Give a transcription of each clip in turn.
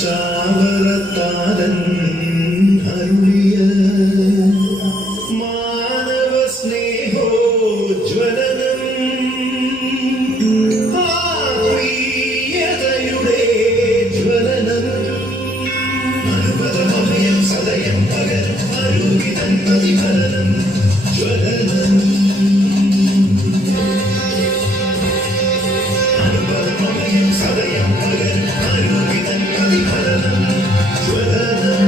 ചാവറത്താരൻ അരുളിയ മാനവ സ്നേഹോജ്വലനം ആത്മീയതയുടെ ജ്വലനം അനുപദമയം സദയം പകരം അരുവിതൻ പ്രതിഫലനം ജ്വലനം അനുപദമയം സദയം പകരം അരുവിതൻ പ്രതിഫലനം ജ്വലനം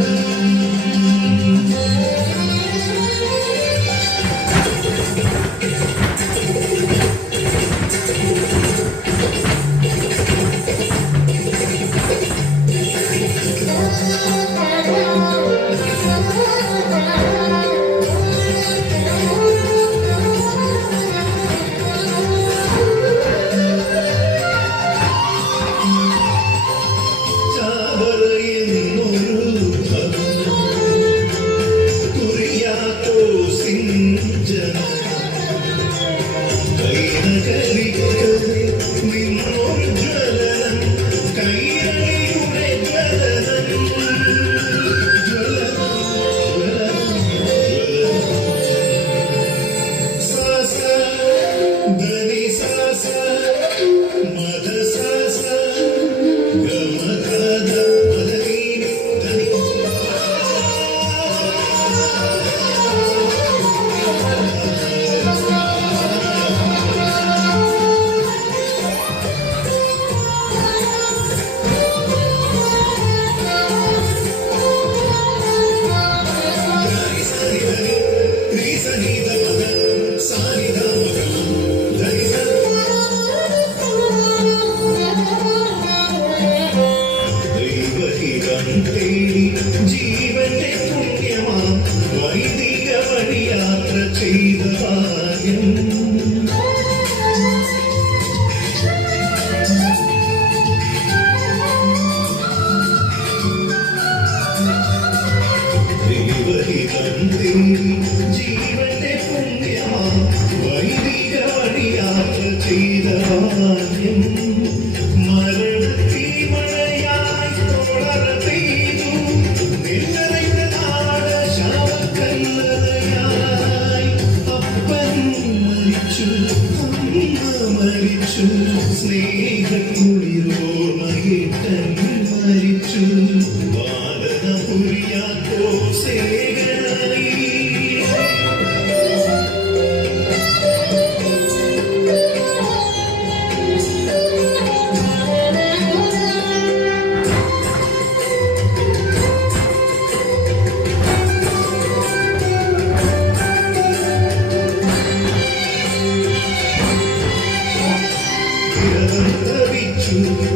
ജീവന്റെ പുണ്യമാം വൈദിക വഴിയാത്ര ചെയ്ത ഭാഗ്യം ജീവന്റെ പുണ്യമാം വൈദിക വഴിയാത്ര ചെയ്ത ഭാഗ്യം സ്നേഹക്കുളിരോർമയിട്ടൻ മരിച്ചു വാദനപുരിയാക്കോ സേകനായി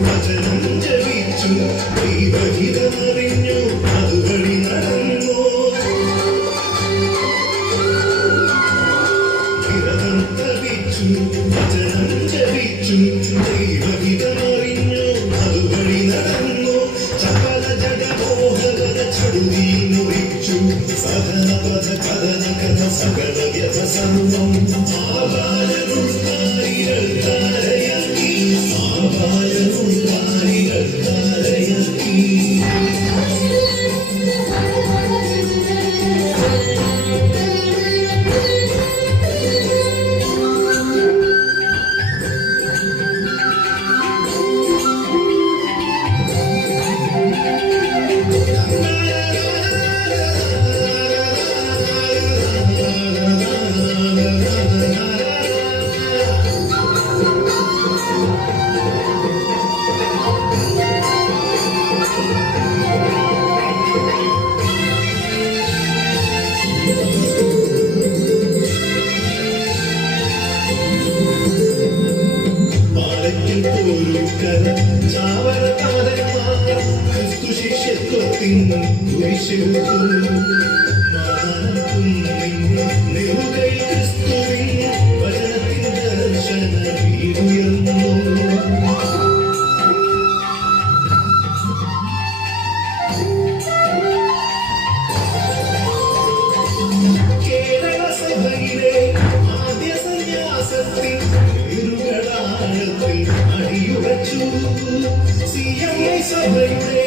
വചനം ജപിച്ചു ദൈവഹിതമറിഞ്ഞു അതുവഴി നടന്നു ഹിതം തപിച്ചു വചനം ജപിച്ചു ദൈവഹിതമറിഞ്ഞു അതുവഴി നടന്നു സകല ജഗമോഹകത ചടുതി മുറിച്ചു സഹന പദ കഥന കഥ സകല വ്യഥ സർവം ആകാരമുൾക്കാരികൾ താരയാക്കി ആകാരമുൾക്കാരികൾ താരയാക്കി ക്രിസ്തു ശിഷ്യത്വത്തിൻ നെറുകയിൽ ക്രിസ്തുവിൻ വചനത്തിൻ ദർശന വീടുയർന്നു കേരള സഭയിലെ ആദ്യ സന്യാസത്തിൽ അടിയുറച്ചു CMI സഭയുടെ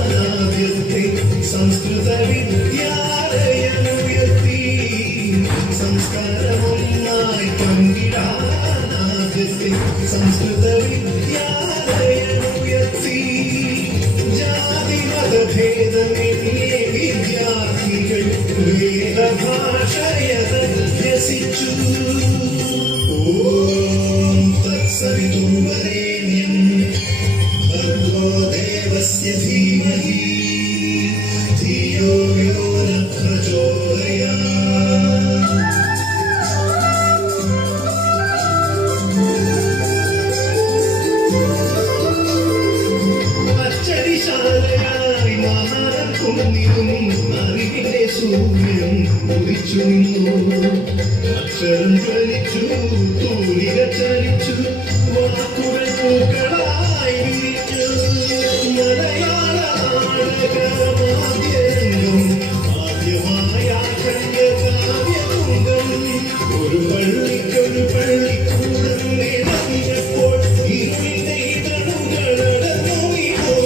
ആദ്യത്തെ സംസ്കൃത വിദ്യാലയമുയർത്തി സംസ്കാരമൊന്നായി പങ്കിടാൻ ആദ്യത്തെ സംസ്കൃത വിദ്യാലയമുയർത്തി ജാതി മതഭേദമെന്നേ വിദ്യാർത്ഥികൾ വേദഭാഷയതഭ്യസിച്ചു. ഓം തത്സവിതുർവരേണ്യം ഭർഗോ ദേവസ്യ ധീമഹി ധിയോ യോ ന പ്രചോദയാത്. അച്ചടിശാലയായി മാനം കുന്നിലും അറിവിന്റെ സൂര്യൻ ഉദിച്ചു നിന്നു. അക്ഷരം ജ്വലിച്ചു, തൂലിക ചലിച്ചു, വാക്കുകൾ പൂക്കളായി വിരിഞ്ഞു. മലയാള നാടകമാദ്യരംഗം ആദ്യമായ ഖണ്ഡകാവ്യതുംഗം. ഒരു പള്ളിക്കൊരു പള്ളിക്കൂടം നിറഞ്ഞപ്പോൾ ഇരുളിന്റെ ഇതളുകളടന്നു വീണു.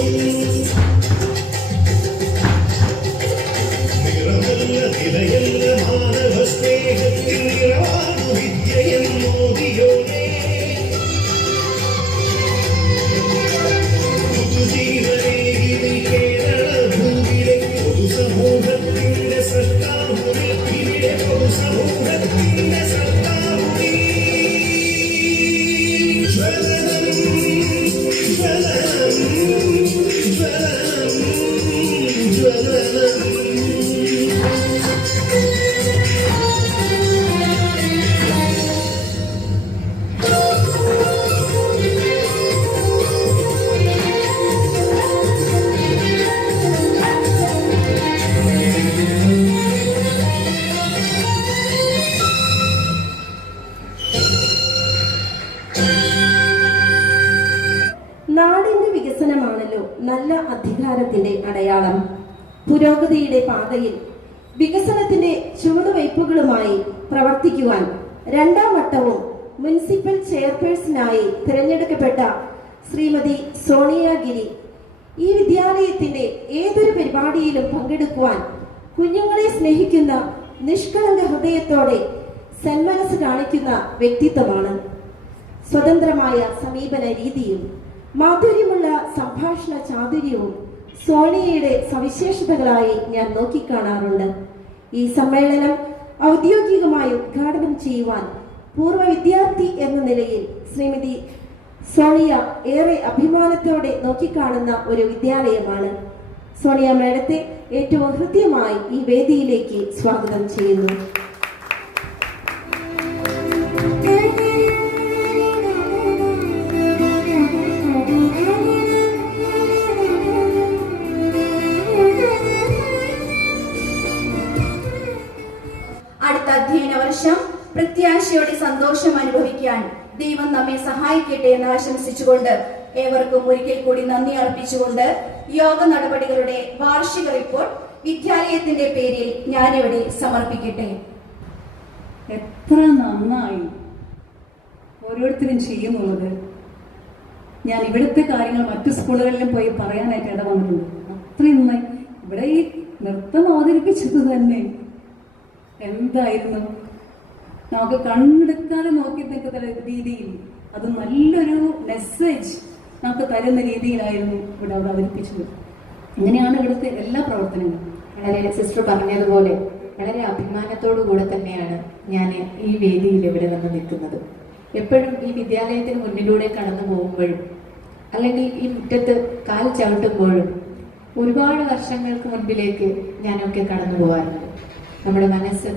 നിറമല്ല നിലയല്ല മാനവ സ്നേഹത്തിൽ നിറവാണു വിദ്യയെന്നോദിയോനേ. പുതുജീവനേകിനി കേരള ഭൂമിയിലെ പൊതുസമൂഹത്തിന്റെ സൃഷ്ടാവുമേ. ഇവിടെ പൊതുസമൂഹത്തിന്റെ സൃഷ്ടാവുമേ. ജ്വലനം ജ്വലനം ജ്വലനം ജ്വലനം. നാടിന്റെ വികസനമാണല്ലോ നല്ല അധികാരത്തിന്റെ അടയാളം. പുരോഗതിയുടെ പാതയിൽ വികസനത്തിന്റെ ചുവടുവയ്പ്പുകളുമായി പ്രവർത്തിക്കുവാൻ രണ്ടാം വട്ടവും മുനിസിപ്പൽ ചെയർപേഴ്സണായി തിരഞ്ഞെടുക്കപ്പെട്ട ശ്രീമതി സോണിയ ഗിരി ഈ വിദ്യാലയത്തിന്റെ ഏതൊരു പരിപാടിയിലും പങ്കെടുക്കുവാൻ കുഞ്ഞുങ്ങളെ സ്നേഹിക്കുന്ന നിഷ്കളങ്ക ഹൃദയത്തോടെ സന്മനസ് കാണിക്കുന്ന വ്യക്തിത്വമാണ്. സ്വതന്ത്രമായ സമീപന രീതിയും മാധുര്യമുള്ള സംഭാഷണ ചാതുര്യവും സോണിയയുടെ സവിശേഷതകളായി ഞാൻ നോക്കിക്കാണാറുണ്ട്. ഈ സമ്മേളനം ഔദ്യോഗികമായി ഉദ്ഘാടനം ചെയ്യുവാൻ പൂർവ്വ വിദ്യാർത്ഥി എന്ന നിലയിൽ ശ്രീമതി സോണിയ ഏറെ അഭിമാനത്തോടെ നോക്കിക്കാണുന്ന ഒരു വിദ്യാലയമാണ്. സോണിയ മേഡത്തെ ഏറ്റവും ഹൃദ്യമായി ഈ വേദിയിലേക്ക് സ്വാഗതം ചെയ്യുന്നു. അടുത്ത അധ്യയന വർഷം പ്രത്യാശയോടെ സന്തോഷം അനുഭവിക്കാൻ ദൈവം നമ്മെ സഹായിക്കട്ടെ എന്ന് ആശംസിച്ചുകൊണ്ട് ഏവർക്കും ഒരിക്കൽ കൂടി നന്ദി അർപ്പിച്ചുകൊണ്ട് യോഗ നടപടികളുടെ വാർഷിക റിപ്പോർട്ട് വിദ്യാലയത്തിന്റെ പേരിൽ ഞാനിവിടെ സമർപ്പിക്കട്ടെ. എത്ര നന്നായി ഓരോരുത്തരും ചെയ്യുന്നുള്ളത്. ഞാൻ ഇവിടുത്തെ കാര്യങ്ങൾ മറ്റു സ്കൂളുകളിലും പോയി പറയാനായിട്ട് ഇട വന്നിട്ടുണ്ട്. അത്രയും നന്നായി. ഇവിടെ ഈ നൃത്തം അവതരിപ്പിച്ചത് തന്നെ എന്തായിരുന്നു, നമുക്ക് കണ്ണെടുക്കാതെ നോക്കി നിൽക്കുന്ന രീതിയിൽ അത് നല്ലൊരു മെസ്സേജ് നമുക്ക് തരുന്ന രീതിയിലായിരുന്നു ഇവിടെ അവർ അവതരിപ്പിച്ചത്. ഇങ്ങനെയാണ് ഇവിടുത്തെ എല്ലാ പ്രവർത്തനങ്ങളും. വളരെ സിസ്റ്റർ പറഞ്ഞതുപോലെ വളരെ അഭിമാനത്തോടു കൂടെ തന്നെയാണ് ഞാൻ ഈ വേദിയിൽ ഇവിടെ വന്ന് നിൽക്കുന്നത്. എപ്പോഴും ഈ വിദ്യാലയത്തിന് മുന്നിലൂടെ കടന്നു പോകുമ്പോഴും അല്ലെങ്കിൽ ഈ മുറ്റത്ത് കാൽ ചവിട്ടുമ്പോഴും ഒരുപാട് വർഷങ്ങൾക്ക് മുൻപിലേക്ക് ഞാനൊക്കെ കടന്നു പോകാറുണ്ട്. നമ്മുടെ മനസ്സ്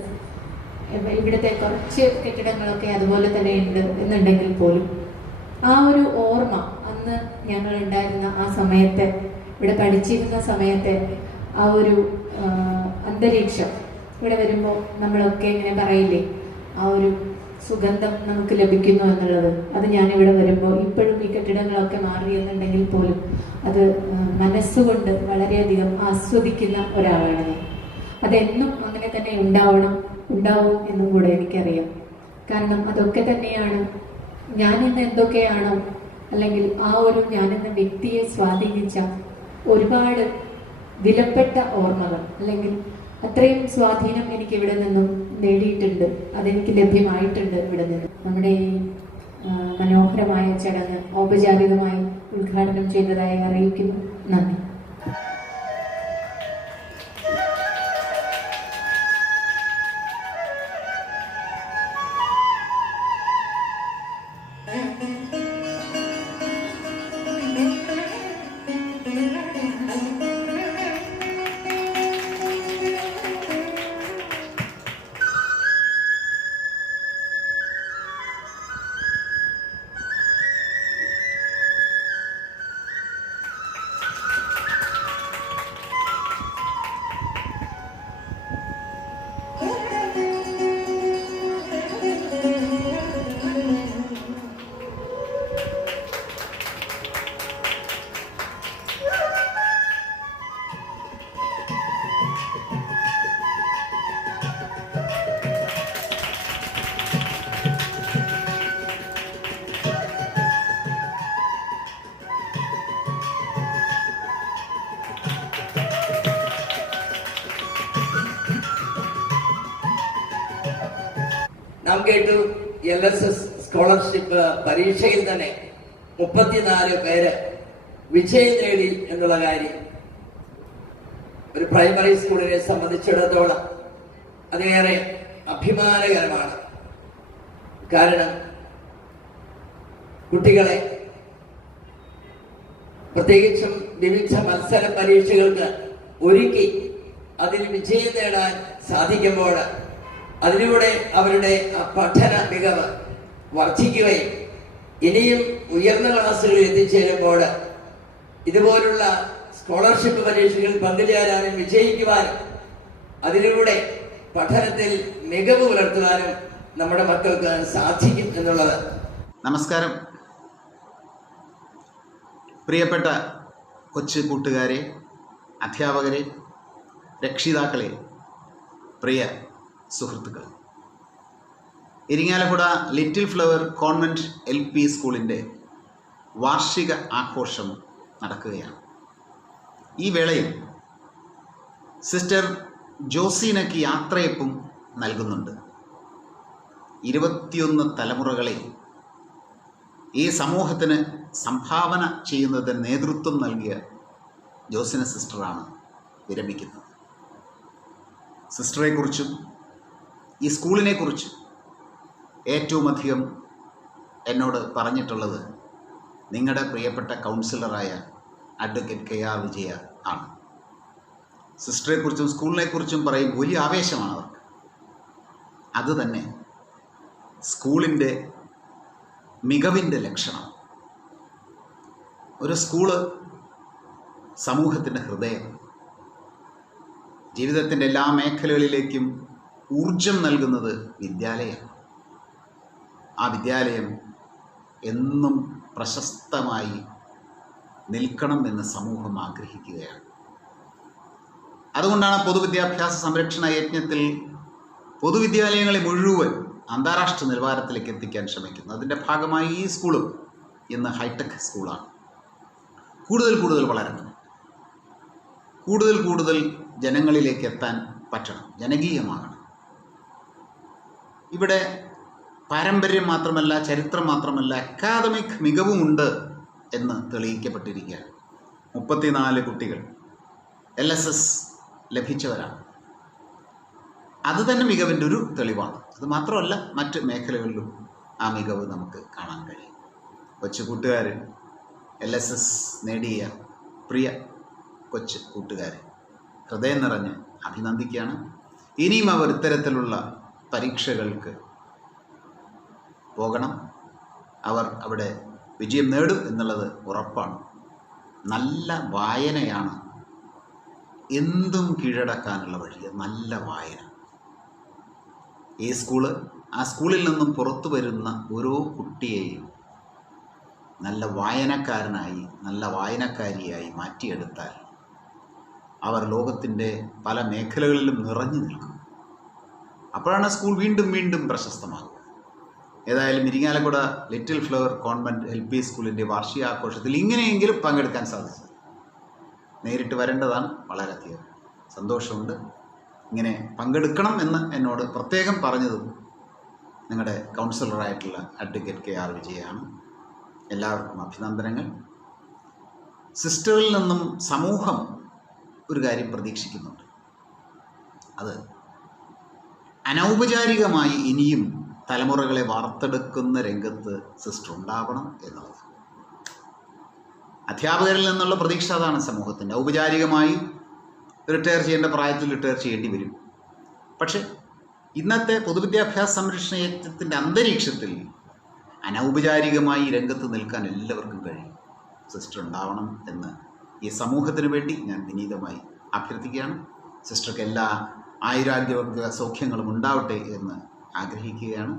ഇവിടുത്തെ കുറച്ച് കെട്ടിടങ്ങളൊക്കെ അതുപോലെ തന്നെ ഉണ്ട് എന്നുണ്ടെങ്കിൽ പോലും ആ ഒരു ഓർമ്മ അന്ന് ഞങ്ങൾ ഉണ്ടായിരുന്ന ആ സമയത്തെ, ഇവിടെ പഠിച്ചിരുന്ന സമയത്തെ ആ ഒരു അന്തരീക്ഷം ഇവിടെ വരുമ്പോൾ നമ്മളൊക്കെ ഇങ്ങനെ പറയില്ലേ, ആ ഒരു സുഗന്ധം നമുക്ക് ലഭിക്കുന്നു എന്നുള്ളത്. അത് ഞാനിവിടെ വരുമ്പോൾ ഇപ്പോഴും ഈ കെട്ടിടങ്ങളൊക്കെ മാറി എന്നുണ്ടെങ്കിൽ പോലും അത് മനസ്സുകൊണ്ട് വളരെയധികം ആസ്വദിക്കുന്ന ഒരാളാണ് ഞാൻ. അതെന്നും അങ്ങനെ തന്നെ ഉണ്ടാവും എന്നും കൂടെ എനിക്കറിയാം. കാരണം അതൊക്കെ തന്നെയാണ് ഞാനിന്ന് എന്തൊക്കെയാണോ അല്ലെങ്കിൽ ആ ഒരു ഞാനെന്ന വ്യക്തിയെ സ്വാധീനിച്ച ഒരുപാട് വിലപ്പെട്ട ഓർമ്മകൾ, അല്ലെങ്കിൽ അത്രയും സ്വാധീനം എനിക്ക് ഇവിടെ നിന്നും നേടിയിട്ടുണ്ട്, അതെനിക്ക് ലഭ്യമായിട്ടുണ്ട് ഇവിടെ നിന്ന്. നമ്മുടെ ഈ മനോഹരമായ ചടങ്ങ് ഔപചാരികമായി ഉദ്ഘാടനം ചെയ്തതായി അറിയിക്കുന്നു. നന്ദി. നാം കേട്ടു LSS സ്കോളർഷിപ്പ് പരീക്ഷയിൽ തന്നെ 34 പേര് വിജയം നേടി എന്നുള്ള കാര്യം ഒരു പ്രൈമറി സ്കൂളിനെ സംബന്ധിച്ചിടത്തോളം അതേറെ അഭിമാനകരമാണ്. കാരണം കുട്ടികളെ പ്രത്യേകിച്ചും വിവിധ മത്സര പരീക്ഷകൾക്ക് ഒരുക്കി അതിൽ വിജയം നേടാൻ സാധിക്കുമ്പോൾ അതിലൂടെ അവരുടെ പഠന മികവ് വർദ്ധിക്കുകയും ഇനിയും ഉയർന്ന ക്ലാസ്സുകളിൽ എത്തിച്ചേരുമ്പോൾ ഇതുപോലുള്ള സ്കോളർഷിപ്പ് പരീക്ഷകളിൽ പങ്കുചേരാനും വിജയിക്കുവാനും അതിലൂടെ പഠനത്തിൽ മികവ് പുലർത്തുവാനും നമ്മുടെ മക്കൾക്ക് സാധിക്കും എന്നുള്ളത്. നമസ്കാരം. പ്രിയപ്പെട്ട കൊച്ചു കൂട്ടുകാരെ, അധ്യാപകരെ, രക്ഷിതാക്കളെ, പ്രിയ സുഹൃത്തുക്കൾ, Irinjalakuda little flower convent LP സ്കൂളിൻ്റെ വാർഷിക ആഘോഷം നടക്കുകയാണ്. ഈ വേളയിൽ സിസ്റ്റർ ജോസീനയ്ക്ക് യാത്രയപ്പും നൽകുന്നുണ്ട്. 21 തലമുറകളെ ഈ സമൂഹത്തിന് സംഭാവന ചെയ്യുന്നതിന് നേതൃത്വം നൽകിയ ജോസിന സിസ്റ്ററാണ് വിരമിക്കുന്നത്. സിസ്റ്ററെക്കുറിച്ചും ഈ സ്കൂളിനെക്കുറിച്ചും ഏറ്റവും അധികം എന്നോട് പറഞ്ഞിട്ടുള്ളത് നിങ്ങളുടെ പ്രിയപ്പെട്ട കൗൺസിലറായ അഡ്വക്കേറ്റ് KR വിജയ ആണ്. സിസ്റ്ററെക്കുറിച്ചും സ്കൂളിനെക്കുറിച്ചും പറയും വലിയ ആവേശമാണ് അവർക്ക്. അതുതന്നെ സ്കൂളിൻ്റെ മികവിൻ്റെ ലക്ഷണം. ഒരു സ്കൂള് സമൂഹത്തിൻ്റെ ഹൃദയം, ജീവിതത്തിൻ്റെ എല്ലാ മേഖലകളിലേക്കും ഊർജം നൽകുന്നത് വിദ്യാലയം. ആ വിദ്യാലയം എന്നും പ്രശസ്തമായി നിൽക്കണം എന്ന് സമൂഹം ആഗ്രഹിക്കുകയാണ്. അതുകൊണ്ടാണ് പൊതുവിദ്യാഭ്യാസ സംരക്ഷണ യജ്ഞത്തിൽ പൊതുവിദ്യാലയങ്ങളെ മുഴുവൻ അന്താരാഷ്ട്ര നിലവാരത്തിലേക്ക് എത്തിക്കാൻ ശ്രമിക്കുന്നത്. അതിൻ്റെ ഭാഗമായി ഈ സ്കൂളും ഇന്ന് ഹൈടെക് സ്കൂളാണ്. കൂടുതൽ കൂടുതൽ വളരണം, കൂടുതൽ കൂടുതൽ ജനങ്ങളിലേക്ക് എത്താൻ പറ്റണം, ജനകീയമാകണം. ഇവിടെ പാരമ്പര്യം മാത്രമല്ല, ചരിത്രം മാത്രമല്ല, അക്കാദമിക് മികവുമുണ്ട് എന്ന് തെളിയിക്കപ്പെട്ടിരിക്കുകയാണ്. 34 കുട്ടികൾ LSS ലഭിച്ചവരാണ്. അത് തന്നെ മികവിൻ്റെ ഒരു തെളിവാണ്. അത് മാത്രമല്ല, മറ്റ് മേഖലകളിലും ആ മികവ് നമുക്ക് കാണാൻ കഴിയും. കൊച്ചു കൂട്ടുകാർ, LSS നേടിയ പ്രിയ കൊച്ചു കൂട്ടുകാർ, ഹൃദയം നിറഞ്ഞ് അഭിനന്ദിക്കുകയാണ്. ഇനിയും അവർ ഇത്തരത്തിലുള്ള പരീക്ഷകൾക്ക് പോകണം. അവർ അവിടെ വിജയം നേടും എന്നുള്ളത് ഉറപ്പാണ്. നല്ല വായനയാണ് എന്തും കീഴടക്കാനുള്ള വഴി. നല്ല വായന. ഈ സ്കൂള്, ആ സ്കൂളിൽ നിന്നും പുറത്തു വരുന്ന ഓരോ കുട്ടിയെയും നല്ല വായനക്കാരനായി, നല്ല വായനക്കാരിയായി മാറ്റിയെടുത്താൽ അവർ ലോകത്തിൻ്റെ പല മേഖലകളിലും നിറഞ്ഞു നിൽക്കും. അപ്പോഴാണ് സ്കൂൾ വീണ്ടും വീണ്ടും പ്രശസ്തമാകുക. ഏതായാലും Irinjalakuda little flower convent LP സ്കൂളിൻ്റെ വാർഷികാഘോഷത്തിൽ ഇങ്ങനെയെങ്കിലും പങ്കെടുക്കാൻ സാധിച്ചു. നേരിട്ട് വരേണ്ടതാണ്. വളരെയധികം സന്തോഷമുണ്ട്. ഇങ്ങനെ പങ്കെടുക്കണം എന്ന് എന്നോട് പ്രത്യേകം പറഞ്ഞതും നിങ്ങളുടെ കൗൺസിലറായിട്ടുള്ള അഡ്വക്കേറ്റ് KR വിജയാണ്. എല്ലാവർക്കും അഭിനന്ദനങ്ങൾ. സിസ്റ്ററിൽ നിന്നും സമൂഹം ഒരു കാര്യം പ്രതീക്ഷിക്കുന്നുണ്ട്. അത് അനൗപചാരികമായി ഇനിയും തലമുറകളെ വാർത്തെടുക്കുന്ന രംഗത്ത് സിസ്റ്റർ ഉണ്ടാവണം എന്നുള്ളതാണ്. അധ്യാപകരിൽ നിന്നുള്ള പ്രതീക്ഷ അതാണ് സമൂഹത്തിൻ്റെ. ഔപചാരികമായി റിട്ടയർ ചെയ്യേണ്ട പ്രായത്തിൽ റിട്ടയർ ചെയ്യേണ്ടി വരും. പക്ഷേ ഇന്നത്തെ പൊതുവിദ്യാഭ്യാസ സംരക്ഷണ യജ്ഞത്തിൻ്റെ അന്തരീക്ഷത്തിൽ അനൗപചാരികമായി രംഗത്ത് നിൽക്കാൻ എല്ലാവർക്കും കഴിയും. സിസ്റ്റർ ഉണ്ടാവണം എന്ന് ഈ സമൂഹത്തിന് വേണ്ടി ഞാൻ വിനീതമായി അഭ്യർത്ഥിക്കുകയാണ്. സിസ്റ്റർക്ക് എല്ലാ ആയുരാരോഗ്യ സൗഖ്യങ്ങളും ഉണ്ടാവട്ടെ എന്ന് ആഗ്രഹിക്കുകയാണ്.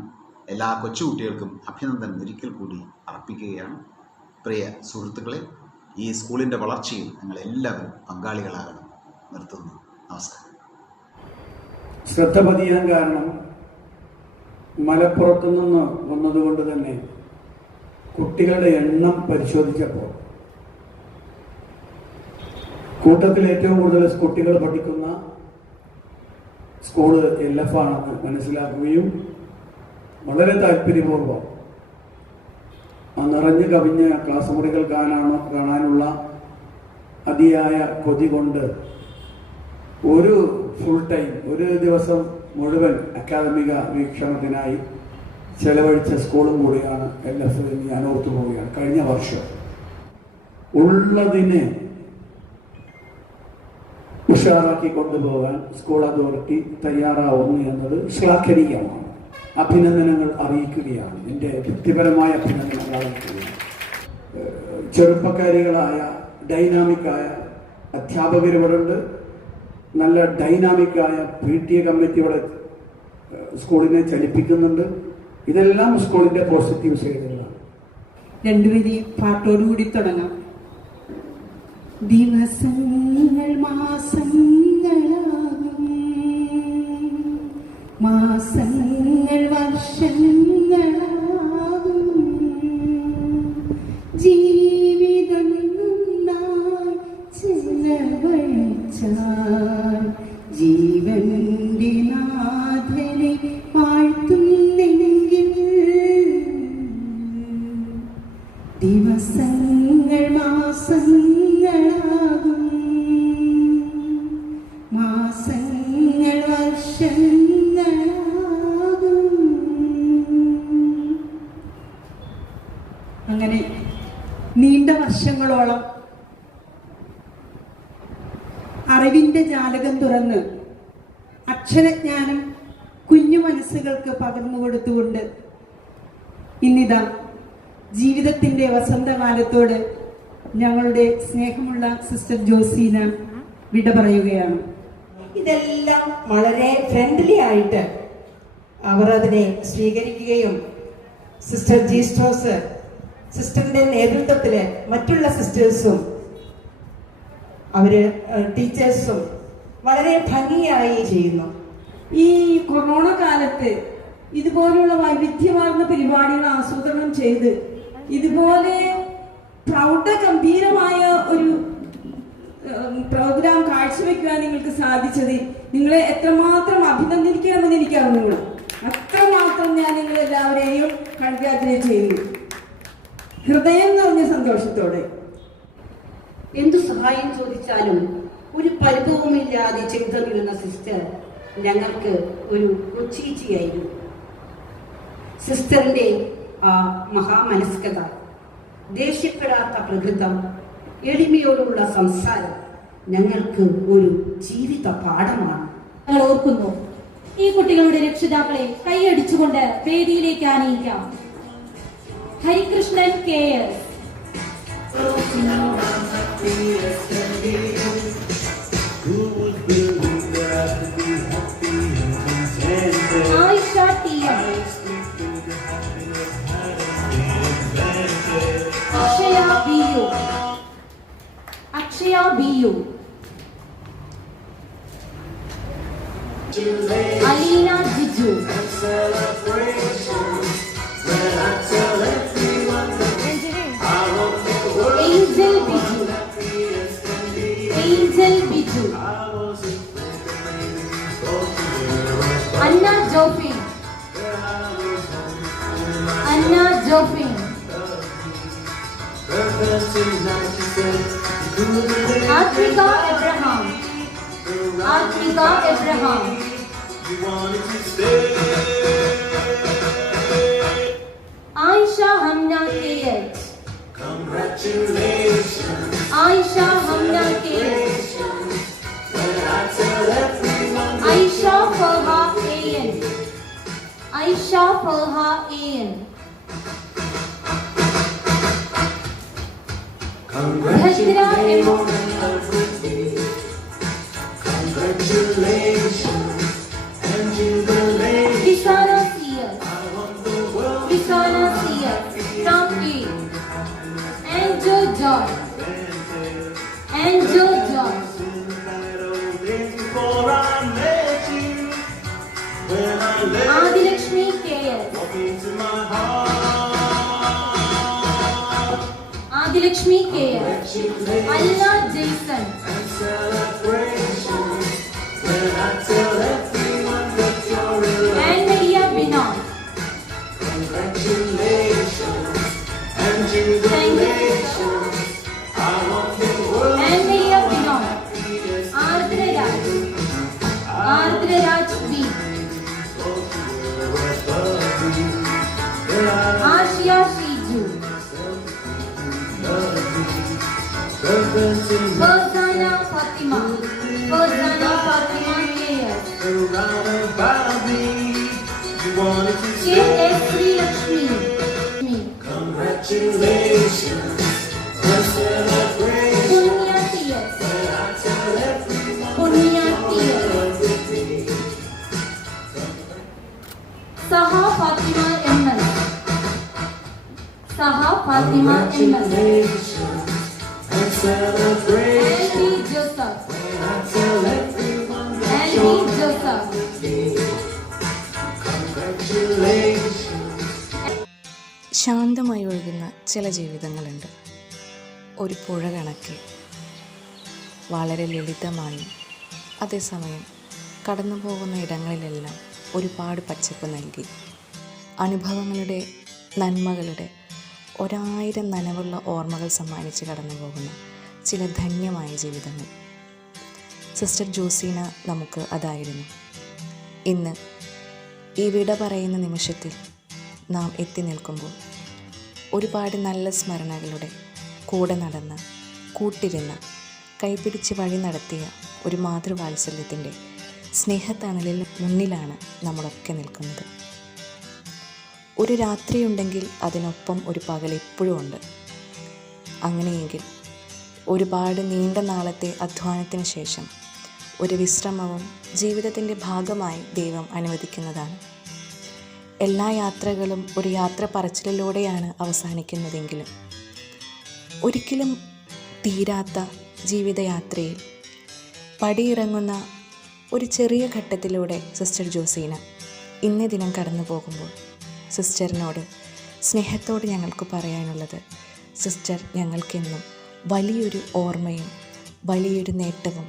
എല്ലാ കൊച്ചുകുട്ടികൾക്കും അഭിനന്ദനം ഒരിക്കൽ കൂടി അർപ്പിക്കുകയാണ്. പ്രിയ സുഹൃത്തുക്കളെ, ഈ സ്കൂളിൻ്റെ വളർച്ചയിൽ നിങ്ങളെല്ലാവരും പങ്കാളികളാകണം. നിർത്തുന്നു. നമസ്കാരം. ശ്രദ്ധ പതിയാൻ കാരണം മലപ്പുറത്തു നിന്ന് വന്നതുകൊണ്ട് തന്നെ കുട്ടികളുടെ എണ്ണം പരിശോധിച്ചപ്പോൾ കൂട്ടത്തിൽ ഏറ്റവും കൂടുതൽ കുട്ടികൾ പഠിക്കുന്ന സ്കൂള് LF ആണെന്ന് മനസ്സിലാക്കുകയും വളരെ താല്പര്യപൂർവ്വം ആ നിറഞ്ഞു കവിഞ്ഞ ക്ലാസ് മുറികൾ കാണാനുള്ള അതിയായ കൊതി കൊണ്ട് ഒരു ഫുൾ ടൈം ഒരു ദിവസം മുഴുവൻ അക്കാദമിക വീക്ഷണത്തിനായി ചെലവഴിച്ച സ്കൂളും കൂടിയാണ് LF എന്ന് ഞാൻ ഓർത്തു പോവുകയാണ്. കഴിഞ്ഞ വർഷം ഉള്ളതിനെ ഉഷാറാക്കി കൊണ്ടുപോകാൻ സ്കൂൾ അതോറിറ്റി തയ്യാറാവുന്നു എന്നത് ശ്ലാഘനീയമാണ്. അഭിനന്ദനങ്ങൾ അറിയിക്കുകയാണ്. എൻ്റെ വ്യക്തിപരമായ അഭിനന്ദനങ്ങൾ അറിയിക്കുകയാണ്. ചെറുപ്പക്കാരികളായ ഡൈനാമിക്കായ അധ്യാപകരിവിടെ ഉണ്ട്. നല്ല ഡൈനാമിക്കായ PTA കമ്മിറ്റി ഇവിടെ സ്കൂളിനെ ചലിപ്പിക്കുന്നുണ്ട്. ഇതെല്ലാം സ്കൂളിൻ്റെ പോസിറ്റീവ് സൈഡുകളാണ്. രണ്ടുപേരി പാട്ടോടുകൂടി തുടങ്ങാം. ദിവസങ്ങൾ മാസങ്ങളാകും, മാസങ്ങൾ വർഷങ്ങളാകും, ജീവിതം നന്നായി ചെലവഴിച്ചാൽ ജീവന്റെ നാഥനെ വാഴ്ത്തുന്നെങ്കിൽ ദിവസങ്ങൾ മാസങ്ങളാകും, മാസങ്ങൾ വർഷങ്ങളാകും. അങ്ങനെ നീണ്ട വർഷങ്ങളോളം അറിവിന്റെ ജാലകം തുറന്ന് അക്ഷരജ്ഞാനം കുഞ്ഞു മനസ്സുകൾക്ക് പകർന്നു കൊടുത്തുകൊണ്ട് ഇന്നിതാ ജീവിതത്തിന്റെ വസന്തകാലത്തോട് ഞങ്ങളുടെ സ്നേഹമുള്ള സിസ്റ്റർ ജോസീന വിട പറയുകയാണ്. ഇതെല്ലാം വളരെ ഫ്രണ്ട്ലി ആയിട്ട് അവർ അതിനെ സ്വീകരിക്കുകയും സിസ്റ്റർ ജീസ്റ്റോസ് സിസ്റ്ററിന്റെ നേതൃത്വത്തില് മറ്റുള്ള സിസ്റ്റേഴ്സും അവര് ടീച്ചേഴ്സും വളരെ ഭംഗിയായി ചെയ്യുന്നു. ഈ കൊറോണ കാലത്ത് ഇതുപോലുള്ള വൈവിധ്യമാർന്ന പരിപാടികൾ ആസൂത്രണം ചെയ്ത് ഇതുപോലെ പ്രൗഢഗംഭീരമായ ഒരു പ്രോഗ്രാം കാഴ്ചവെക്കുവാൻ നിങ്ങൾക്ക് സാധിച്ചത് നിങ്ങളെ എത്രമാത്രം അഭിനന്ദിക്കണമെന്ന് എനിക്കറിഞ്ഞു. അത്രമാത്രം ഞാൻ നിങ്ങളെല്ലാവരെയും കൺഗ്രാജുലേറ്റ് ചെയ്യുന്നു, ഹൃദയം നിറഞ്ഞ സന്തോഷത്തോടെ. എന്തു സഹായം ചോദിച്ചാലും ഒരു പരിഭവമില്ലാതെ ചെയ്തു തരുന്ന സിസ്റ്റർ ഞങ്ങൾക്ക് ഒരു കൊച്ചീച്ചിയായിരുന്നു. സിസ്റ്ററിന്റെ ആ മഹാമനസ്കത, ദേഷ്യപ്പെടാത്ത പ്രകൃതം, എളിമയോടുള്ള സംസാരം ഞങ്ങൾക്ക് ഒരു ജീവിത പാഠമാണ്. ഞങ്ങൾ ഓർക്കുന്നു. ഈ കുട്ടികളുടെ രക്ഷിതാക്കളെ കൈയടിച്ചുകൊണ്ട് വേദിയിലേക്ക് ആനയിക്കാം. Harikrishnan KS, Ayisha TM, Akshaya BU, Aleena Jiju, Angel Biju, Shiju, Anna Joffin, Anna Joffin, Atvika Abraham, Atvika Abraham, Aisha Hamna KH, Aisha Hamna KH, Aisha Falha AN, Aisha Falha AN, Bhadra M. Kisana CS, Kisana CS, from A. Angel Joy, Angel Joy, Adilakshmi KS, Adilakshmi KS, Allah Jason, and Maria Binod. Thank you. And Maria Binod, Ardra Raj, Ardra Raj B, Ashia Shiju, Farzana Fatima, Farzana Fatima KS, KS Sri Lakshmi, Punya TS, Punya TS, Saha Fatima MS, Saha Fatima MS, Andy Joseph, Andy Joseph, ശാന്തമായി ഒഴുകുന്ന ചില ജീവിതങ്ങളുണ്ട്. ഒരു പുഴ കണക്കെ വളരെ ലളിതമായി, അതേസമയം കടന്നു പോകുന്ന ഇടങ്ങളിലെല്ലാം ഒരുപാട് പച്ചപ്പ് നൽകി അനുഭവങ്ങളുടെ നന്മകളുടെ 1000 നനവുള്ള ഓർമ്മകൾ സമ്മാനിച്ച് കടന്നു പോകുന്ന ചില ധന്യമായ ജീവിതങ്ങൾ. സിസ്റ്റർ ജോസീന നമുക്ക് അതായിരുന്നു. ഇന്ന് ഈ വിട പറയുന്ന നിമിഷത്തിൽ നാം എത്തി നിൽക്കുമ്പോൾ ഒരുപാട് നല്ല സ്മരണകളുടെ കൂടെ നടന്ന് കൂട്ടിരുന്ന് കൈപിടിച്ച് വഴി നടത്തിയ ഒരു മാതൃവാത്സല്യത്തിൻ്റെ സ്നേഹത്തണലിൽ മുന്നിലാണ് നമ്മളൊക്കെ നിൽക്കുന്നത്. ഒരു രാത്രിയുണ്ടെങ്കിൽ അതിനൊപ്പം ഒരു പകൽ എപ്പോഴും ഉണ്ട്. അങ്ങനെയെങ്കിൽ ഒരുപാട് നീണ്ട നാളത്തെ അധ്വാനത്തിന് ശേഷം ഒരു വിശ്രമവും ജീവിതത്തിൻ്റെ ഭാഗമായി ദൈവം അനുവദിക്കുന്നതാണ്. എല്ലാ യാത്രകളും ഒരു യാത്ര പറച്ചിലൂടെയാണ് അവസാനിക്കുന്നതെങ്കിലും ഒരിക്കലും തീരാത്ത ജീവിതയാത്രയിൽ പടിയിറങ്ങുന്ന ഒരു ചെറിയ ഘട്ടത്തിലൂടെ സിസ്റ്റർ ജോസീന ഇന്നേ ദിനം കടന്നു പോകുമ്പോൾ സിസ്റ്ററിനോട് സ്നേഹത്തോട് ഞങ്ങൾക്ക് പറയാനുള്ളത്, സിസ്റ്റർ ഞങ്ങൾക്കെന്നും വലിയൊരു ഓർമ്മയും വലിയൊരു നേട്ടവും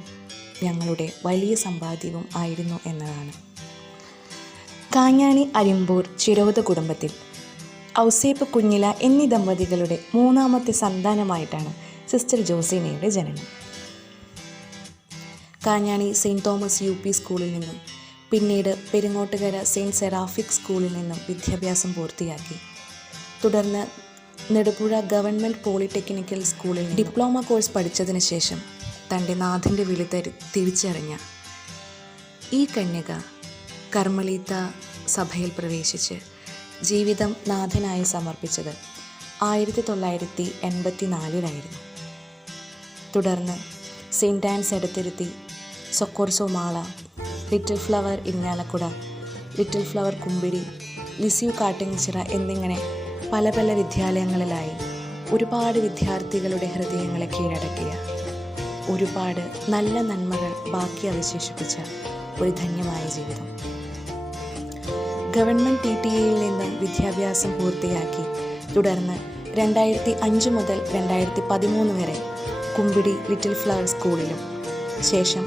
ഞങ്ങളുടെ വലിയ സമ്പാദ്യവും ആയിരുന്നു എന്നതാണ്. കാഞ്ഞാണി അരിമ്പൂർ ചിരോത കുടുംബത്തിൽ ഔസേപ്പ് കുഞ്ഞില എന്നീ ദമ്പതികളുടെ 3ാമത്തെ സന്താനമായിട്ടാണ് സിസ്റ്റർ ജോസീനയുടെ ജനനം. കാഞ്ഞാണി സെയിൻറ്റ് തോമസ് UP സ്കൂളിൽ നിന്നും പിന്നീട് പെരിങ്ങോട്ടുകര സെയിൻറ്റ് സെറാഫിക് സ്കൂളിൽ നിന്നും വിദ്യാഭ്യാസം പൂർത്തിയാക്കി. തുടർന്ന് നെടുപുഴ ഗവൺമെൻറ് പോളിടെക്നിക്കൽ സ്കൂളിൽ ഡിപ്ലോമ കോഴ്സ് പഠിച്ചതിന് ശേഷം തൻ്റെ നാഥൻ്റെ വിളി തിരിച്ചറിഞ്ഞ ഈ കന്യക കർമ്മലീത്ത സഭയിൽ പ്രവേശിച്ച് ജീവിതം നാഥനായി സമർപ്പിച്ചത് 1984 തുടർന്ന് saint Ann's Edathiruthi, Socorro Mala, little flower Irinjalakuda, little flower Kumbidi, Lisieux Kattingichira എന്നിങ്ങനെ പല പല വിദ്യാലയങ്ങളിലായി ഒരുപാട് വിദ്യാർത്ഥികളുടെ ഹൃദയങ്ങളെ കീഴടക്കിയ, ഒരുപാട് നല്ല നന്മകൾ ബാക്കി അവശേഷിപ്പിച്ച ഒരു ധന്യമായ ജീവിതം. ഗവൺമെൻറ് TTAയിൽ നിന്നും വിദ്യാഭ്യാസം പൂർത്തിയാക്കി. തുടർന്ന് 2005 മുതൽ 2013 വരെ കുമ്പിടി ലിറ്റിൽ ഫ്ലവർ സ്കൂളിലും ശേഷം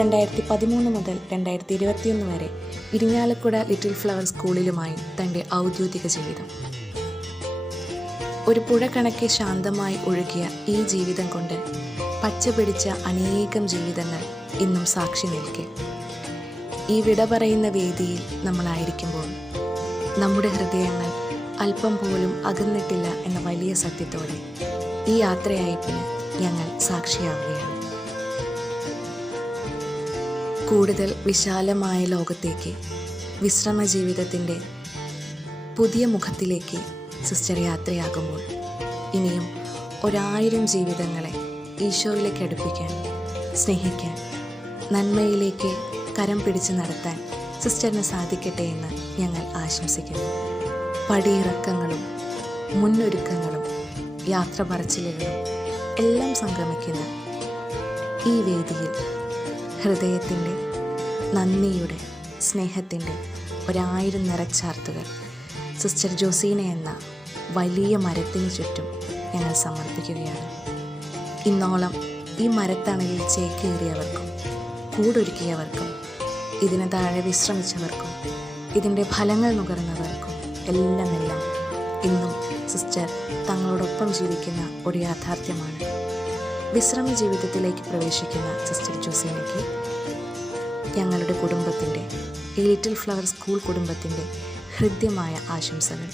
2013 മുതൽ 2021 വരെ ഇരിങ്ങാലക്കുട ലിറ്റിൽ ഫ്ലവർ സ്കൂളിലുമായി തൻ്റെ ഔദ്യോഗിക ജീവിതം. ഒരു പുഴ കണക്കെ ശാന്തമായി ഒഴുകിയ ഈ ജീവിതം കൊണ്ട് പച്ച പിടിച്ച അനേകം ജീവിതങ്ങൾ ഇന്നും സാക്ഷി നിൽക്കെ. ഈ വിട പറയുന്ന വേദിയിൽ നമ്മളായിരിക്കുമ്പോൾ നമ്മുടെ ഹൃദയങ്ങൾ അല്പം പോലും അകന്നിട്ടില്ല എന്ന വലിയ സത്യത്തോടെ ഈ യാത്രയയപ്പിന് ഞങ്ങൾ സാക്ഷിയാവുകയാണ്. കൂടുതൽ വിശാലമായ ലോകത്തേക്ക്, വിശ്രമ ജീവിതത്തിൻ്റെ പുതിയ മുഖത്തിലേക്ക് സിസ്റ്റർ യാത്രയാകുമ്പോൾ ഇനിയും 1000 ജീവിതങ്ങളെ ഈശോയിലേക്ക് അടുപ്പിക്കാൻ, സ്നേഹിക്കാൻ, നന്മയിലേക്ക് കരം പിടിച്ച് നടത്താൻ സിസ്റ്ററിന് സാധിക്കട്ടെ എന്ന് ഞങ്ങൾ ആശംസിക്കുന്നു. പടിയിറക്കങ്ങളും മുന്നൊരുക്കങ്ങളും യാത്ര പറച്ചിലുകളും എല്ലാം സംഗമിക്കുന്ന ഈ വേദിയിൽ ഹൃദയത്തിൻ്റെ, നന്ദിയുടെ, സ്നേഹത്തിൻ്റെ 1000 നിറച്ചാർത്തുകൾ സിസ്റ്റർ ജോസീന എന്ന വലിയ മരത്തിന് ചുറ്റും ഞങ്ങൾ സമർപ്പിക്കുകയാണ്. ഇന്നോളം ഈ മരത്തണലിൽ ചേക്കേറിയവർക്കും കൂടൊരുക്കിയവർക്കും ഇതിന് താഴെ വിശ്രമിച്ചവർക്കും ഇതിൻ്റെ ഫലങ്ങൾ നുകർന്നവർക്കും എല്ലാം ഇന്നും സിസ്റ്റർ തങ്ങളോടൊപ്പം ജീവിക്കുന്ന ഒരു യാഥാർത്ഥ്യമാണ്. വിശ്രമ ജീവിതത്തിലേക്ക് പ്രവേശിക്കുന്ന സിസ്റ്റർ ജോസീനയ്ക്ക് ഞങ്ങളുടെ കുടുംബത്തിൻ്റെ, ഈ ലിറ്റിൽ ഫ്ലവർ സ്കൂൾ കുടുംബത്തിൻ്റെ ഹൃദ്യമായ ആശംസകൾ.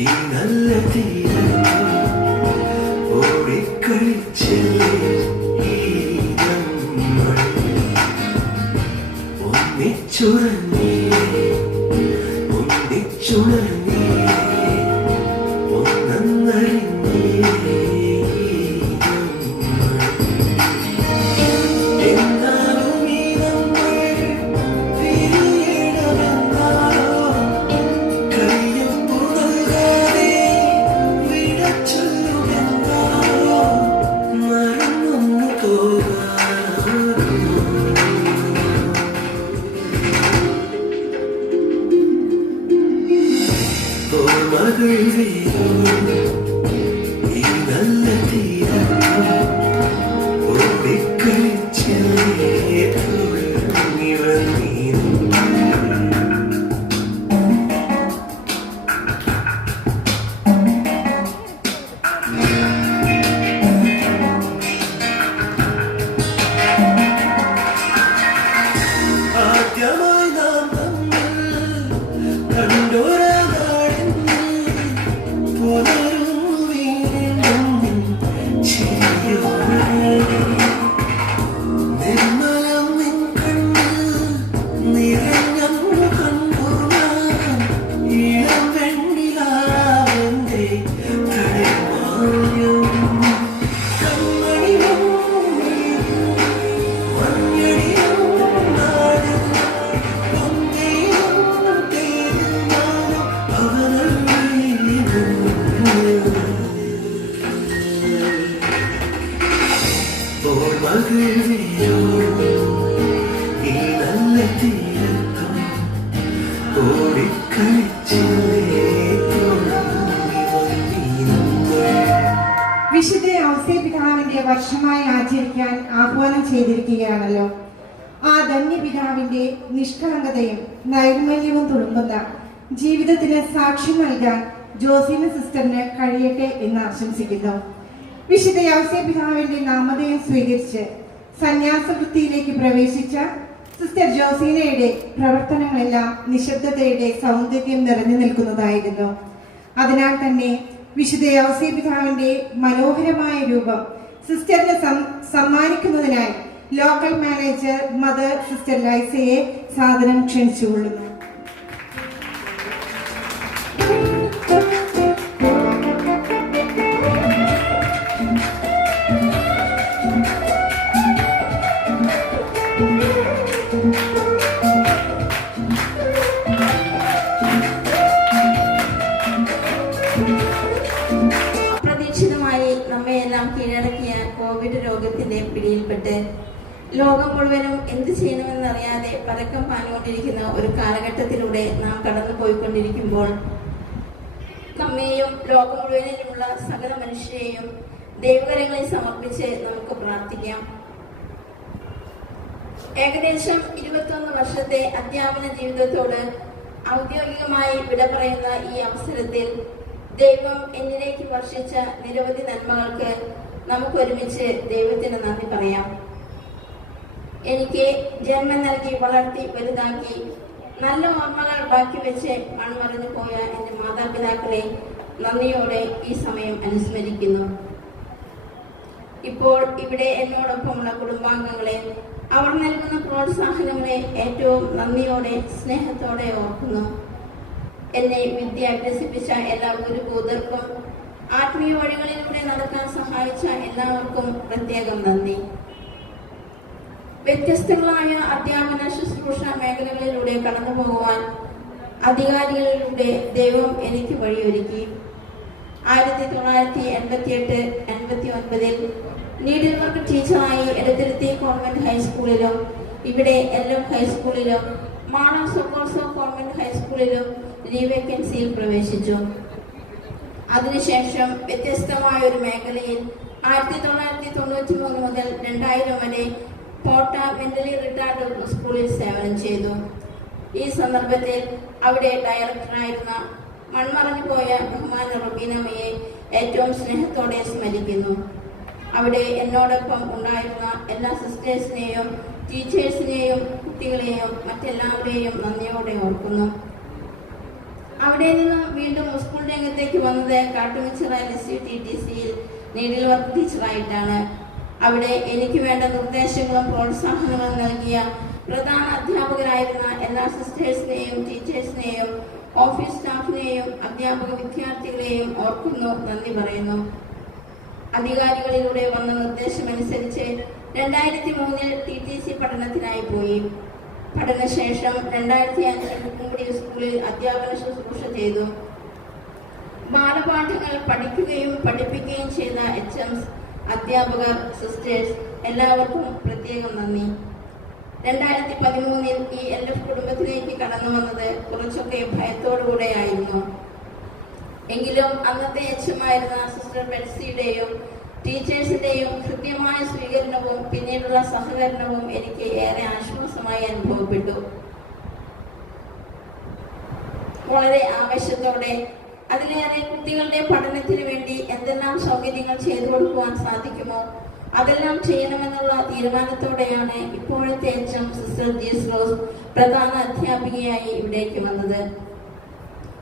ഈ നല്ല തീരം ഓടിക്കളിച്ചല്ലേ ഒന്നിച്ചുറങ്ങി ഒന്നിച്ചുണർന്നി ഒന്നറിഞ്ഞി എന്നാലും ഈ നമ്മൾ പിരിയണമെന്നാണോ കയ്യും പുറകാതെ വിടച്ചൊല്ലുമെന്നാണോ മറന്നൊന്നു പോകാനോ ഓർമ്മകൾ ഈ നല്ല തീരം ഓടിക്കളിച്ചേ ആദ്യമായി നാം തമ്മിൽ കണ്ടോര നിർമ്മലം നിൻ കണ്ണിൽ നിറഞ്ഞു കണ്ടു ഇളം വെണ്ണിലാവന്റെ കടമായും കമ്മണിയും മഞ്ഞടിയും നാട് പൊന്നയും തേരുമാനും അവനറിയുന്നു ഈ നല്ല തീരത്തും വിശുദ്ധ ഔസേപിതാവിന്റെ വർഷമായി ആചരിക്കാൻ ആഹ്വാനം ചെയ്തിരിക്കുകയാണല്ലോ. ആ ധന്യപിതാവിന്റെ നിഷ്കളങ്കതയും നൈർമല്യവും തുളുമ്പുന്ന ജീവിതത്തിന് സാക്ഷ്യം നൽകാൻ ജോസീന സിസ്റ്ററിന് കഴിയട്ടെ എന്ന് ആശംസിക്കുന്നു. വിശുദ്ധ ഔസേപിതാവിന്റെ നാമധേയം സ്വീകരിച്ച് സന്യാസവൃത്തിയിലേക്ക് പ്രവേശിച്ച സിസ്റ്റർ ജോസീനയുടെ പ്രവർത്തനങ്ങളെല്ലാം നിശബ്ദതയുടെ സൗന്ദര്യം നിറഞ്ഞു നിൽക്കുന്നതായിരുന്നു. അതിനാൽ തന്നെ വിശുദ്ധ ഔസേപിതാവിന്റെ മനോഹരമായ രൂപം സിസ്റ്ററിന് സമ്മാനിക്കുന്നതിനായി ലോക്കൽ മാനേജർ മദർ സിസ്റ്റർ ലൈസയെ സാദരം ക്ഷണിച്ചുകൊള്ളുന്നു. അപ്രതീക്ഷിതമായി നമ്മയെല്ലാം കീഴടക്കിയ കോവിഡ് രോഗത്തിന്റെ പിടിയിൽപ്പെട്ട് ലോകം മുഴുവനും എന്ത് ചെയ്യണമെന്നറിയാതെ പരക്കം പാഞ്ഞുകൊണ്ടിരിക്കുന്ന ഒരു കാലഘട്ടത്തിലൂടെ നാം കടന്നു പോയിക്കൊണ്ടിരിക്കുമ്പോൾ നമ്മെയും ലോകം മുഴുവനിലുമുള്ള സകല മനുഷ്യരെയും ദൈവകരങ്ങളിൽ സമർപ്പിച്ച് നമുക്ക് പ്രാർത്ഥിക്കാം. ഏകദേശം 21 വർഷത്തെ അധ്യാപന ജീവിതത്തോട് ഔദ്യോഗികമായി വിട പറയുന്ന ഈ അവസരത്തിൽ ദൈവം എന്നിലേക്ക് വർഷിച്ച നിരവധി നന്മകൾക്ക് നമുക്ക് ഒരുമിച്ച് ദൈവത്തിന് നന്ദി പറയാം. എനിക്ക് ജന്മം നൽകി വളർത്തി വലുതാക്കി നല്ല ഓർമ്മകൾ ബാക്കി വെച്ച് മൺമറഞ്ഞു പോയ എൻ്റെ മാതാപിതാക്കളെ നന്ദിയോടെ ഈ സമയം അനുസ്മരിക്കുന്നു. ഇപ്പോൾ ഇവിടെ എന്നോടൊപ്പമുള്ള കുടുംബാംഗങ്ങളെ അവർ നൽകുന്ന പ്രോത്സാഹനങ്ങളെ ഏറ്റവും നന്ദിയോടെ സ്നേഹത്തോടെ ഓർക്കുന്നു. എന്നെ വിദ്യ അഭ്യസിപ്പിച്ച എല്ലാ ഗുരുകൂതർക്കും ആത്മീയ വഴികളിലൂടെ നടക്കാൻ സഹായിച്ച എല്ലാവർക്കും പ്രത്യേകം നന്ദി. വ്യത്യസ്തങ്ങളായ അധ്യാപന ശുശ്രൂഷ മേഖലകളിലൂടെ കടന്നു പോകുവാൻ അധികാരികളിലൂടെ ദൈവം എനിക്ക് വഴിയൊരുക്കി. 1988-89 നീഡിൽ വർക്ക് ടീച്ചറായി എടത്തിരുത്തി കോൺവെന്റ് ഹൈസ്കൂളിലും ഇവിടെ എല്ലാം ഹൈസ്കൂളിലും മാണോ സൊക്കോർസോ കോൺവെന്റ് ഹൈസ്കൂളിലും റീവേക്കൻസിയിൽ പ്രവേശിച്ചു. അതിനുശേഷം വ്യത്യസ്തമായ ഒരു മേഖലയിൽ 1993 മുതൽ 2000 വരെ പോട്ട മെന്റലി റിട്ടാർഡ് സ്കൂളിൽ സേവനം ചെയ്തു. ഈ സന്ദർഭത്തിൽ അവിടെ ഡയറക്ടറായിരുന്ന മൺമറഞ്ഞു പോയ ബഹുമാന റബീനമ്മയെ ഏറ്റവും സ്നേഹത്തോടെ സ്മരിക്കുന്നു. അവിടെ എന്നോടൊപ്പം ഉണ്ടായിരുന്ന എല്ലാ സിസ്റ്റേഴ്സിനെയും ടീച്ചേഴ്സിനെയും കുട്ടികളെയും മറ്റെല്ലാവരെയും നന്ദിയോടെ ഓർക്കുന്നു. അവിടെ നിന്നും വീണ്ടും സ്കൂൾ രംഗത്തേക്ക് വന്നത് കാട്ടുമിച്ചിറ LSU-TTCയിൽ നീഡിൽ വർക്ക് ടീച്ചറായിട്ടാണ്. അവിടെ എനിക്ക് വേണ്ട നിർദ്ദേശങ്ങളും പ്രോത്സാഹനങ്ങളും നൽകിയ പ്രധാന അധ്യാപകരായിരുന്ന എല്ലാ സിസ്റ്റേഴ്സിനെയും ടീച്ചേഴ്സിനെയും ഓഫീസ് സ്റ്റാഫിനെയും അധ്യാപക വിദ്യാർത്ഥികളെയും ഓർക്കുന്നു, നന്ദി പറയുന്നു. അധികാരികളിലൂടെ വന്ന നിർദ്ദേശമനുസരിച്ച് 2003 TTC പഠനത്തിനായി പോയി. പഠനശേഷം 2005 കുമ്പടി സ്കൂളിൽ അധ്യാപന ശുശ്രൂഷ ചെയ്തു. ബാലപാഠങ്ങൾ പഠിക്കുകയും പഠിപ്പിക്കുകയും ചെയ്ത HMs, അധ്യാപകർ, സിസ്റ്റേഴ്സ് എല്ലാവർക്കും പ്രത്യേകം നന്ദി. 2013 ഈ LF കുടുംബത്തിലേക്ക് കടന്നു വന്നത് കുറച്ചൊക്കെ ഭയത്തോടുകൂടെ ആയിരുന്നു. എങ്കിലും അന്നത്തെ HM ആയിരുന്ന സിസ്റ്റർ ബെൽസിയുടെയും ടീച്ചേഴ്സിന്റെയും കൃത്യമായ സ്വീകരണവും പിന്നീടുള്ള സഹകരണവും എനിക്ക് ഏറെ ആശ്വാസമായി അനുഭവപ്പെട്ടു. വളരെ ആവേശത്തോടെ അതിലേറെ കുട്ടികളുടെ പഠനത്തിന് വേണ്ടി എന്തെല്ലാം സൗകര്യങ്ങൾ ചെയ്തു കൊടുക്കുവാൻ സാധിക്കുമോ അതെല്ലാം ചെയ്യണമെന്നുള്ള തീരുമാനത്തോടെയാണ് ഇപ്പോഴത്തെ HM സിസ്റ്റർ ജീസ് റോസ് പ്രധാന അധ്യാപികയായി ഇവിടേക്ക് വന്നത്.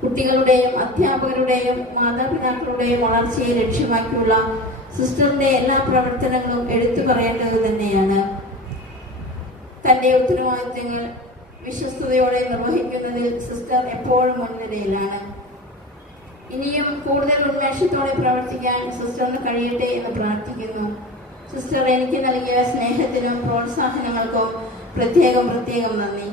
കുട്ടികളുടെയും അധ്യാപകരുടെയും മാതാപിതാക്കളുടെയും വളർച്ചയെ ലക്ഷ്യമാക്കിയുള്ള സിസ്റ്ററിന്റെ എല്ലാ പ്രവർത്തനങ്ങളും എടുത്തു പറയേണ്ടത് തന്നെയാണ്. തന്റെ ഉത്തരവാദിത്തങ്ങൾ വിശ്വസ്തയോടെ നിർവഹിക്കുന്നതിൽ സിസ്റ്റർ എപ്പോഴും മുൻനിരയിലാണ്. ഇനിയും കൂടുതൽ ഉന്മേഷത്തോടെ പ്രവർത്തിക്കാൻ സിസ്റ്ററിന് കഴിയട്ടെ എന്ന് പ്രാർത്ഥിക്കുന്നു. സിസ്റ്റർ എനിക്ക് നൽകിയ സ്നേഹത്തിനും പ്രോത്സാഹനങ്ങൾക്കും പ്രത്യേകം നന്ദി.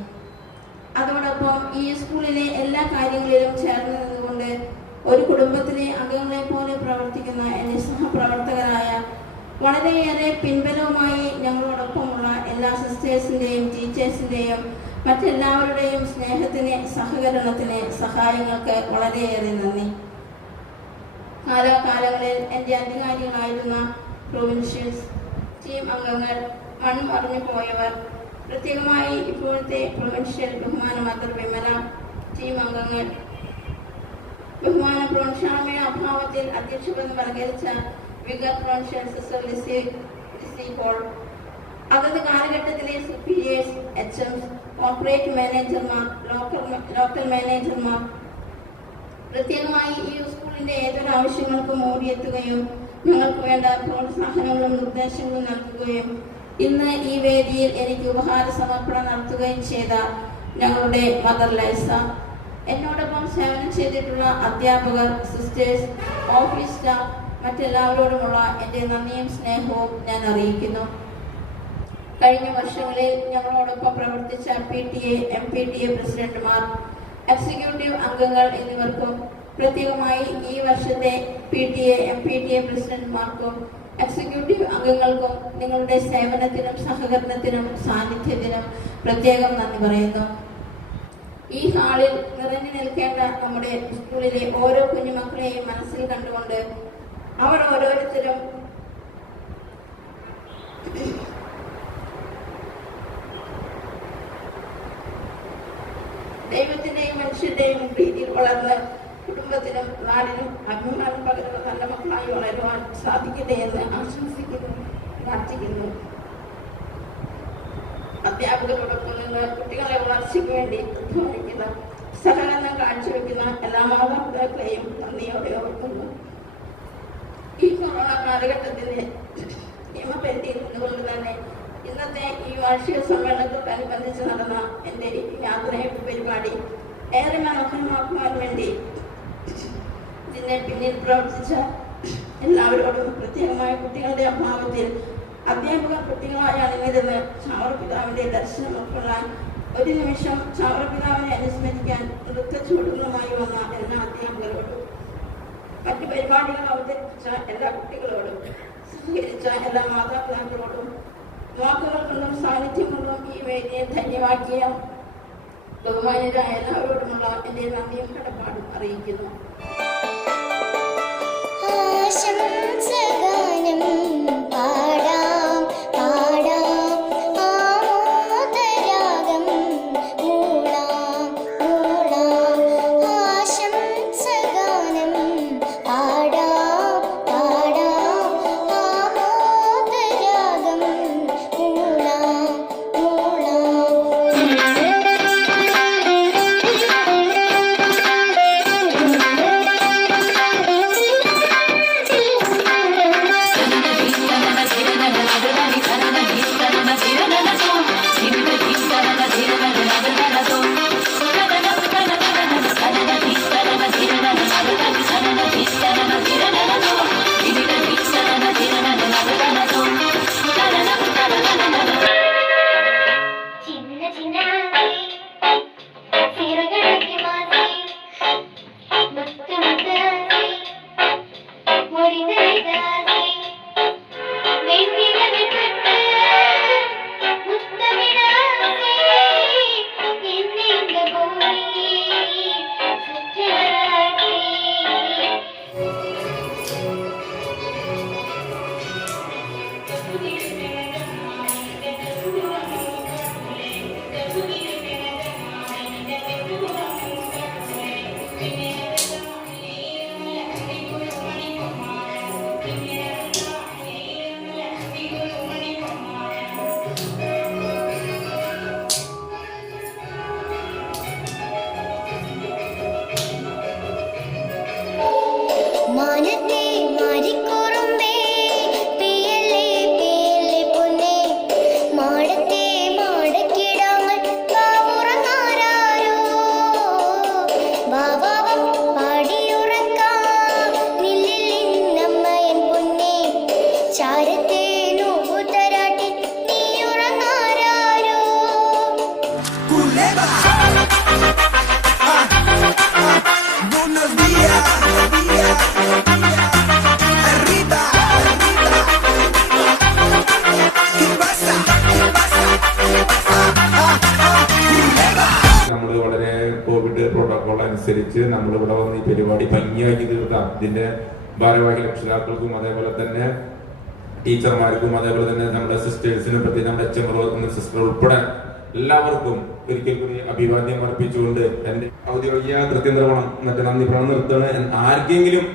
അതോടൊപ്പം ഈ സ്കൂളിലെ എല്ലാ കാര്യങ്ങളിലും ചേർന്ന് നിന്നുകൊണ്ട് ഒരു കുടുംബത്തിലെ അംഗങ്ങളെ പോലെ പ്രവർത്തിക്കുന്ന എൻ്റെ സഹപ്രവർത്തകരായ വളരെയേറെ പിൻബലവുമായി ഞങ്ങളോടൊപ്പമുള്ള എല്ലാ സിസ്റ്റേഴ്സിൻ്റെയും ടീച്ചേഴ്സിൻ്റെയും മറ്റെല്ലാവരുടെയും സ്നേഹത്തിന്, സഹകരണത്തിന്, സഹായങ്ങൾക്ക് വളരെയേറെ നന്ദി. കാലാകാലങ്ങളിൽ എൻ്റെ അധികാരികളായിരുന്ന പ്രൊവിൻഷ്യൽസ്, ടീം അംഗങ്ങൾ, മൺമറഞ്ഞു പോയവർ, പ്രത്യേകമായി ഇപ്പോഴത്തെ പ്രൊവിൻഷ്യൽ ബഹുമാന മദർ വിമല, ടീം അംഗങ്ങൾ, ബഹുമാന പ്രൊവിൻഷ്യാമയുടെ അഭാവത്തിൽ അധ്യക്ഷപദം അലങ്കരിച്ച vicar provincial sister Lissy Paul, അതത് കാലഘട്ടത്തിലെ സുപ്പീരിയേഴ്സ്, HMs, കോർപ്പറേറ്റ് മാനേജർമാർ, ലോക്കൽ മാനേജർമാർ, പ്രത്യേകമായി ഈ സ്കൂളിന്റെ ഏതൊരു ആവശ്യങ്ങൾക്കും ഓടിയെത്തുകയും ഞങ്ങൾക്ക് വേണ്ട പ്രോത്സാഹനങ്ങളും നിർദ്ദേശങ്ങളും നൽകുകയും ഇന്ന് ഈ വേദിയിൽ എനിക്ക് ഉപഹാര സമർപ്പണം നടത്തുകയും ചെയ്ത ഞങ്ങളുടെ മദർ ലൈസ, എന്നോടൊപ്പം സേവനം ചെയ്തിട്ടുള്ള അധ്യാപകർ, സിസ്റ്റേഴ്സ്, ഓഫീസ് സ്റ്റാഫ്, മറ്റെല്ലാവരോടുമുള്ള എൻ്റെ നന്ദിയും സ്നേഹവും ഞാൻ അറിയിക്കുന്നു. കഴിഞ്ഞ വർഷങ്ങളിൽ ഞങ്ങളോടൊപ്പം പ്രവർത്തിച്ച PTA, MPTA പ്രസിഡന്റുമാർ, എക്സിക്യൂട്ടീവ് അംഗങ്ങൾ എന്നിവർക്കും പ്രത്യേകമായി ഈ വർഷത്തെ PTA, MPTA പ്രസിഡന്റുമാർക്കും എക്സിക്യൂട്ടീവ് അംഗങ്ങൾക്കും നിങ്ങളുടെ സേവനത്തിനും സഹകരണത്തിനും സാന്നിധ്യത്തിനും പ്രത്യേകം നന്ദി പറയുന്നു. ഈ ഹാളിൽ നിറഞ്ഞു നിൽക്കേണ്ട നമ്മുടെ സ്കൂളിലെ ഓരോ കുഞ്ഞുമക്കളെയും മനസ്സിൽ കണ്ടുകൊണ്ട് അവർ ഓരോരുത്തരും ദൈവത്തിന്റെയും മനുഷ്യന്റെയും പ്രീതിയിൽ വളർന്ന് കുടുംബത്തിനും നാടിനും അഭിമാനം പകരുന്ന നല്ല മക്കളായി വളരുവാൻ സാധിക്കട്ടെ എന്ന് ആശംസിക്കുന്നു, പ്രാർത്ഥിക്കുന്നു. അധ്യാപകരോടൊപ്പം നിന്ന് കുട്ടികളെ വളർച്ചയ്ക്ക് വേണ്ടി അധ്വാനിക്കുന്ന സഹകരണം കാഴ്ചവെക്കുന്ന എല്ലാ മാതാപിതാക്കളെയും നന്ദിയോടെ ഓർക്കുന്നു. ഈ കൊറോണ കാലഘട്ടത്തിന്റെ നിയമപരിധിയിൽ നിന്നുകൊണ്ട് തന്നെ ഇന്നത്തെ ഈ വാർഷിക സമ്മേളനത്തോടനുബന്ധിച്ച് നടന്ന എൻ്റെ യാത്രയപ്പ് പരിപാടി ഏറെ മനോഹരമാക്കുവാൻ വേണ്ടി ഇതിന്റെ പിന്നിൽ പ്രവർത്തിച്ച എല്ലാവരോടും പ്രത്യേകമായ കുട്ടികളുടെ അഭാവത്തിൽ അധ്യാപകർ കുട്ടികളായി അണിനിരുന്ന് ചാവറപിതാവിന്റെ ദർശനം ഉൾക്കൊള്ളാൻ ഒരു നിമിഷം ചാവറപിതാവിനെ അനുസ്മരിക്കാൻ നൃത്തച്ചുവടുകളുമായി വന്ന എല്ലാ അധ്യാപകരോടും മറ്റു പരിപാടികൾ അവതരിപ്പിച്ച എല്ലാ കുട്ടികളോടും സഹകരിച്ച എല്ലാ മാതാപിതാക്കളോടും വാക്കുകൾ കൊണ്ടും സാന്നിധ്യം കൊണ്ടും ഈ വേദിയെ ധന്യവാക്കിയ ബഹുമാന്യരായ എല്ലാവരോടുമുള്ള എൻ്റെ നന്ദിയും കടപ്പാടും അറിയിക്കുന്നു. പ്രോട്ടോകോൾ അനുസരിച്ച് നമ്മളിവിടെ വന്ന് ഈ പരിപാടി ഭംഗിയാക്കി തീർത്താം. ഇതിന്റെ ഭാരവാഹി രക്ഷിതാക്കൾക്കും അതേപോലെ തന്നെ ടീച്ചർമാർക്കും അതേപോലെ തന്നെ നമ്മുടെ സിസ്റ്റേഴ്സിനും പ്രത്യേകിച്ച് നമ്മുടെ HM സിസ്റ്റർ ഉൾപ്പെടെ എല്ലാവർക്കും ഒരിക്കൽ കൂടി അഭിവാദ്യം അർപ്പിച്ചുകൊണ്ട് എന്റെ ഔദ്യോഗിക കൃത്യനിർവഹണം മറ്റേ നന്ദി പ്രകടനം നിർത്തുകയാണ്. ആർക്കെങ്കിലും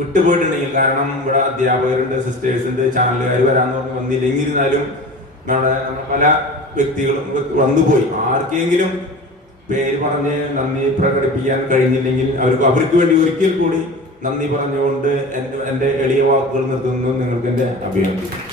വിട്ടുപോയിട്ടുണ്ടെങ്കിൽ, കാരണം ഇവിടെ അധ്യാപകരുണ്ട്, സിസ്റ്റേഴ്സ് ഉണ്ട്, ചാനലുകാർ വരാന്ന് പറഞ്ഞ് വന്നില്ലെങ്കിരുന്നാലും നമ്മുടെ പല വ്യക്തികളും വന്നുപോയി. ആർക്കെങ്കിലും പേര് പറഞ്ഞ് നന്ദി പ്രകടിപ്പിക്കാൻ കഴിഞ്ഞില്ലെങ്കിൽ അവർക്ക് വേണ്ടി ഒരിക്കൽ കൂടി നന്ദി പറഞ്ഞുകൊണ്ട് എന്റെ എളിയ വാക്കുകൾ നിർത്തുന്നു. നിങ്ങൾക്ക് എന്റെ അഭിനന്ദനം.